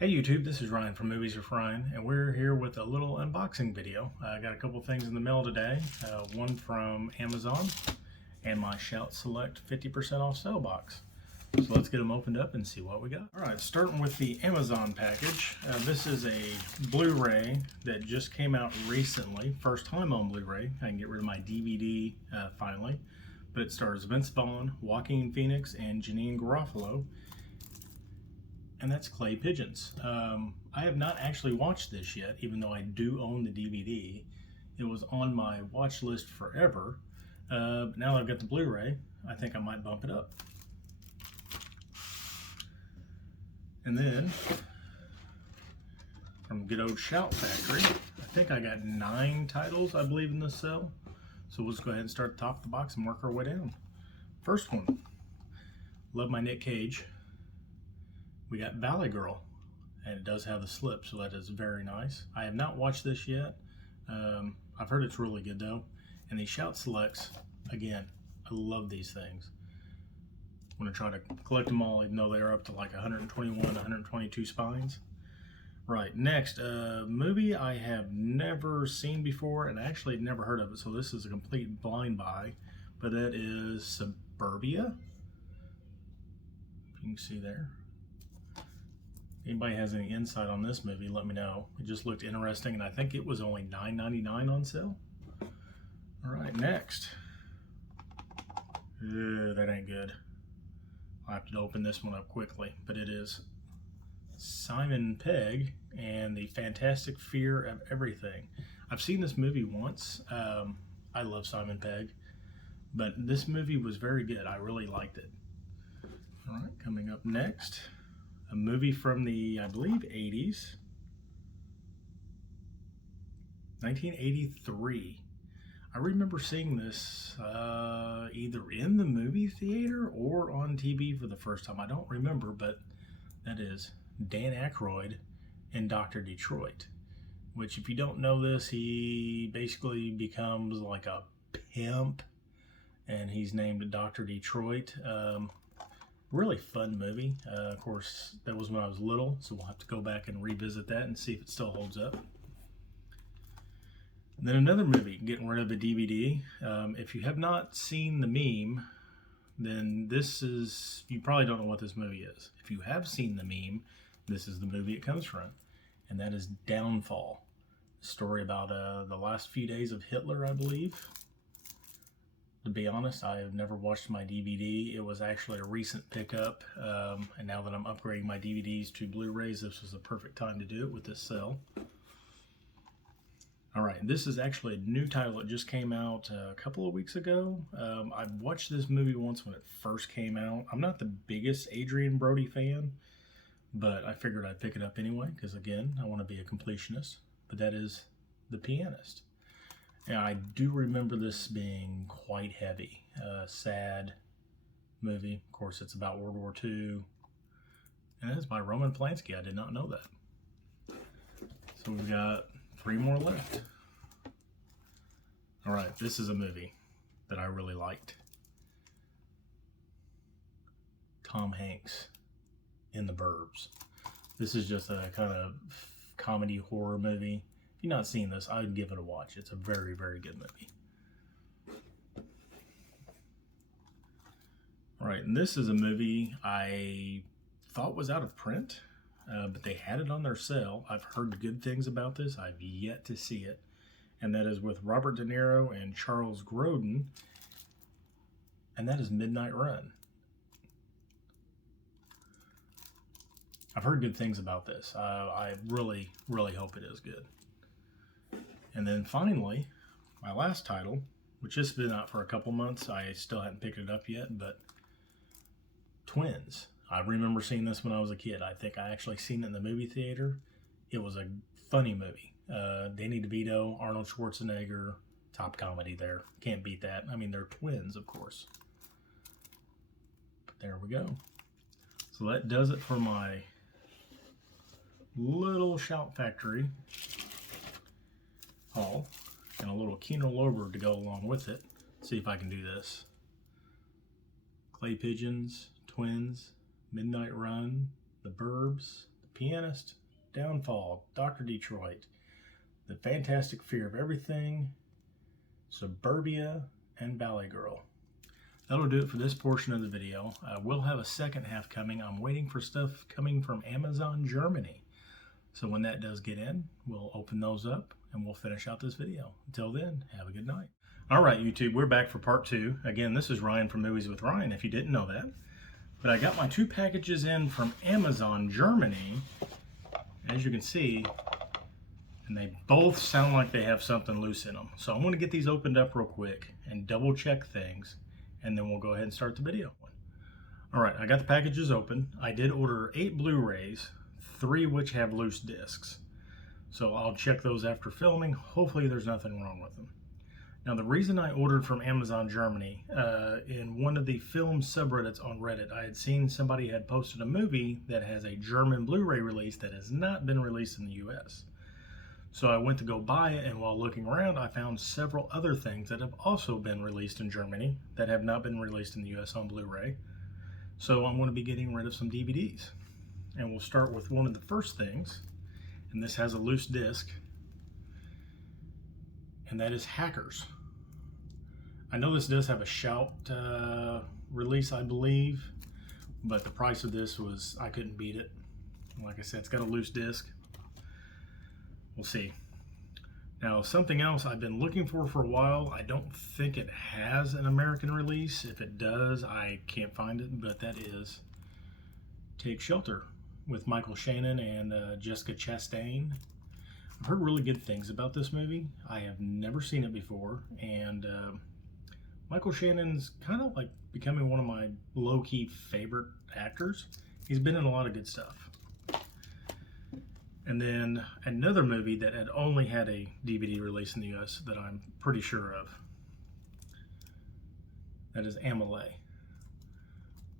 Hey YouTube, this is Ryan from Movies with Ryan, and we're here with a little unboxing video. I got a couple things in the mail today, one from Amazon, and my Shout Select 50% off sale box. So let's get them opened up and see what we got. Alright, starting with the Amazon package. This is a Blu Ray that just came out recently. First time on Blu Ray. I can get rid of my DVD finally. But it stars Vince Vaughn, Joaquin Phoenix, and Janine Garofalo. And that's Clay Pigeons. I have not actually watched this yet, even though I do own the DVD. It was on my watch list forever. But now that I've got the Blu-ray, I think I might bump it up. And then, from good old Shout Factory, I think I got 9 titles, I believe, in this sale. So we'll just go ahead and start at the top of the box and work our way down. First one, love my Nick Cage. We got Valley Girl, and it does have the slip, so that is very nice. I have not watched this yet. I've heard it's really good though. And these Shout Selects, again, I love these things. I'm gonna try to collect them all, even though they're up to like 121, 122 spines. Right, next, movie I have never seen before, and actually never heard of it, so this is a complete blind buy, but that is Suburbia. You can see there. Anybody has any insight on this movie, let me know. It just looked interesting, and I think it was only $9.99 on sale. All right, next. That ain't good. I'll have to open this one up quickly, but it is Simon Pegg and the Fantastic Fear of Everything. I've seen this movie once. I love Simon Pegg, but this movie was very good. I really liked it. All right, coming up next. A movie from the, I believe, 80s. 1983. I remember seeing this either in the movie theater or on TV for the first time. I don't remember, but that is Dan Aykroyd in Dr. Detroit. Which, if you don't know this, he basically becomes like a pimp, and he's named Dr. Detroit. Really fun movie. Of course, that was when I was little, so we'll have to go back and revisit that and see if it still holds up. And then another movie, getting rid of a DVD. If you have not seen the meme, then this is, you probably don't know what this movie is. If you have seen the meme, this is the movie it comes from, and that is Downfall. A story about the last few days of Hitler, I believe. To be honest, I have never watched my DVD. It was actually a recent pickup, and now that I'm upgrading my DVDs to Blu-rays, this was the perfect time to do it with this sale. Alright, this is actually a new title. It just came out a couple of weeks ago. I watched this movie once when it first came out. I'm not the biggest Adrian Brody fan, but I figured I'd pick it up anyway, because again, I want to be a completionist. But that is The Pianist. Yeah, I do remember this being quite heavy. Sad movie. Of course, it's about World War II. And it's by Roman Polanski. I did not know that. So we've got 3 more left. Alright, this is a movie that I really liked. Tom Hanks in The Burbs. This is just a kind of comedy horror movie. If you've not seen this, I would give it a watch. It's a very, very good movie. Alright, and this is a movie I thought was out of print, but they had it on their sale. I've heard good things about this. I've yet to see it. And that is with Robert De Niro and Charles Grodin. And that is Midnight Run. I've heard good things about this. I really, really hope it is good. And then finally, my last title, which has been out for a couple months. I still haven't picked it up yet, but Twins. I remember seeing this when I was a kid. I think I actually seen it in the movie theater. It was a funny movie. Danny DeVito, Arnold Schwarzenegger, top comedy there. Can't beat that. I mean, they're twins, of course. But there we go. So that does it for my little Shout Factory haul, and a little Kino Lorber to go along with it. Let's see if I can do this. Clay Pigeons, Twins, Midnight Run, The Burbs, The Pianist, Downfall, Dr. Detroit, The Fantastic Fear of Everything, Suburbia, and Ballet Girl. That'll do it for this portion of the video. We'll have a second half coming. I'm waiting for stuff coming from Amazon Germany. So when that does get in, we'll open those up and we'll finish out this video. Until then, have a good night. All right, YouTube, we're back for part 2. Again, this is Ryan from Movies with Ryan, if you didn't know that. But I got my 2 packages in from Amazon Germany, as you can see, and they both sound like they have something loose in them. So I'm going to get these opened up real quick and double check things, and then we'll go ahead and start the video. All right, I got the packages open. I did order 8 Blu-rays, 3 which have loose discs. So I'll check those after filming. Hopefully there's nothing wrong with them. Now, the reason I ordered from Amazon Germany, in one of the film subreddits on Reddit, I had seen somebody had posted a movie that has a German Blu-ray release that has not been released in the US. So I went to go buy it, and while looking around, I found several other things that have also been released in Germany that have not been released in the US on Blu-ray. So I'm going to be getting rid of some DVDs. And we'll start with one of the first things, and this has a loose disc, and that is Hackers. I know this does have a Shout release, I believe, but the price of this was, I couldn't beat it. Like I said, it's got a loose disc. We'll see. Now, something else I've been looking for a while, I don't think it has an American release. If it does, I can't find it, but that is Take Shelter with Michael Shannon and Jessica Chastain. I've heard really good things about this movie. I have never seen it before, and Michael Shannon's kind of like becoming one of my low-key favorite actors. He's been in a lot of good stuff. And then another movie that had only had a DVD release in the US that I'm pretty sure of. That is Amelie,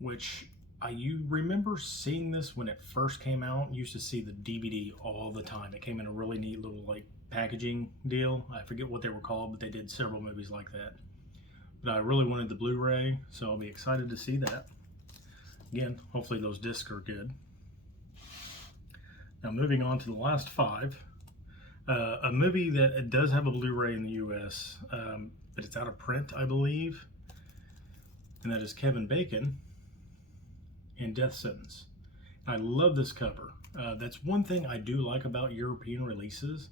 which you remember seeing this when it first came out. You used to see the DVD all the time. It came in a really neat little like packaging deal. I forget what they were called, but they did several movies like that. But I really wanted the Blu-ray, so I'll be excited to see that. Again, hopefully those discs are good. Now moving on to the last 5. A movie that does have a Blu-ray in the US, but it's out of print, I believe. And that is Kevin Bacon and Death Sentence. I love this cover. That's one thing I do like about European releases.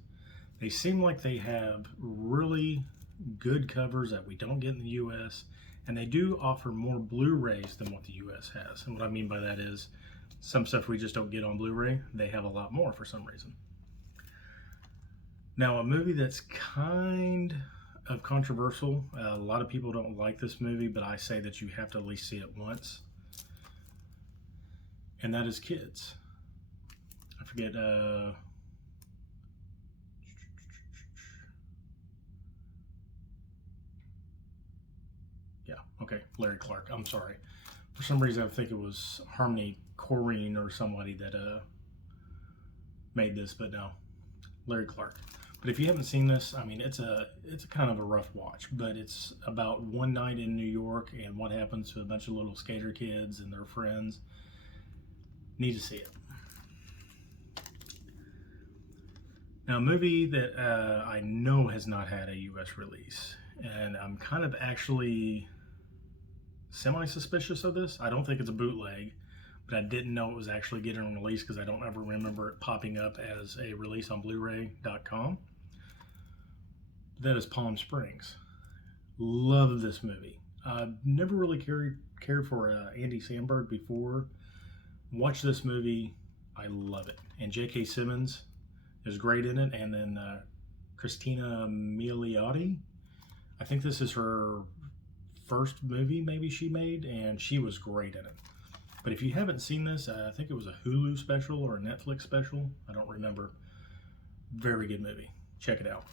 They seem like they have really good covers that we don't get in the US, and they do offer more Blu-rays than what the US has. And what I mean by that is some stuff we just don't get on Blu-ray, they have a lot more for some reason. Now, a movie that's kind of controversial. A lot of people don't like this movie, but I say that you have to at least see it once. And that is Kids. I forget, yeah, okay, Larry Clark, I'm sorry. For some reason I think it was Harmony Korine or somebody that made this, but no, Larry Clark. But if you haven't seen this, I mean, it's a kind of a rough watch, but it's about one night in New York and what happens to a bunch of little skater kids and their friends. Need to see it. Now, a movie that I know has not had a US release, and I'm kind of actually semi-suspicious of this. I don't think it's a bootleg, but I didn't know it was actually getting released because I don't ever remember it popping up as a release on Blu-ray.com. That is Palm Springs. Love this movie. I've never really cared for Andy Samberg before. Watch this movie, I love it. And J.K. Simmons is great in it, and then Christina Milioti. I think this is her first movie maybe she made, and she was great in it. But if you haven't seen this, I think it was a Hulu special or a Netflix special. I don't remember. Very good movie. Check it out.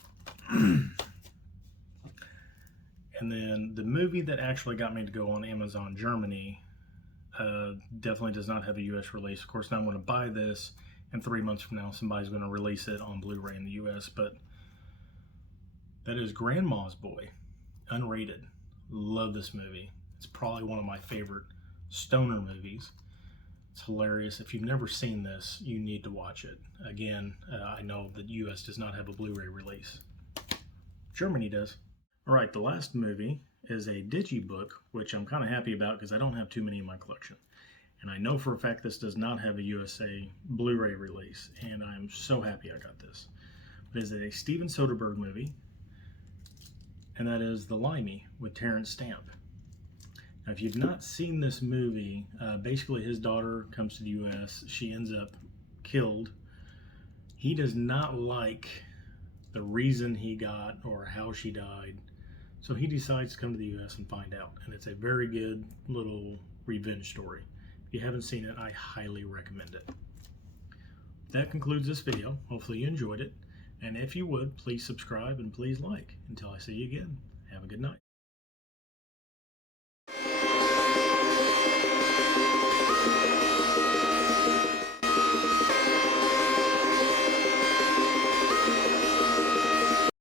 And then the movie that actually got me to go on Amazon Germany definitely does not have a US release. Of course, now I'm going to buy this, and 3 months from now somebody's going to release it on Blu-ray in the US, but that is Grandma's Boy, unrated. Love this movie. It's probably one of my favorite stoner movies. It's hilarious. If you've never seen this, you need to watch it. Again, I know that US does not have a Blu Ray release. Germany does. All right, the last movie is a digibook, which I'm kind of happy about because I don't have too many in my collection. And I know for a fact this does not have a USA Blu Ray release, and I'm so happy I got this. It is a Steven Soderbergh movie, and that is The Limey with Terrence Stamp. Now, if you've not seen this movie, basically his daughter comes to the US. She ends up killed. He does not like the reason he got or how she died, so he decides to come to the US and find out. And it's a very good little revenge story. If you haven't seen it, I highly recommend it. That concludes this video. Hopefully you enjoyed it. And if you would, please subscribe and please like. Until I see you again, have a good night.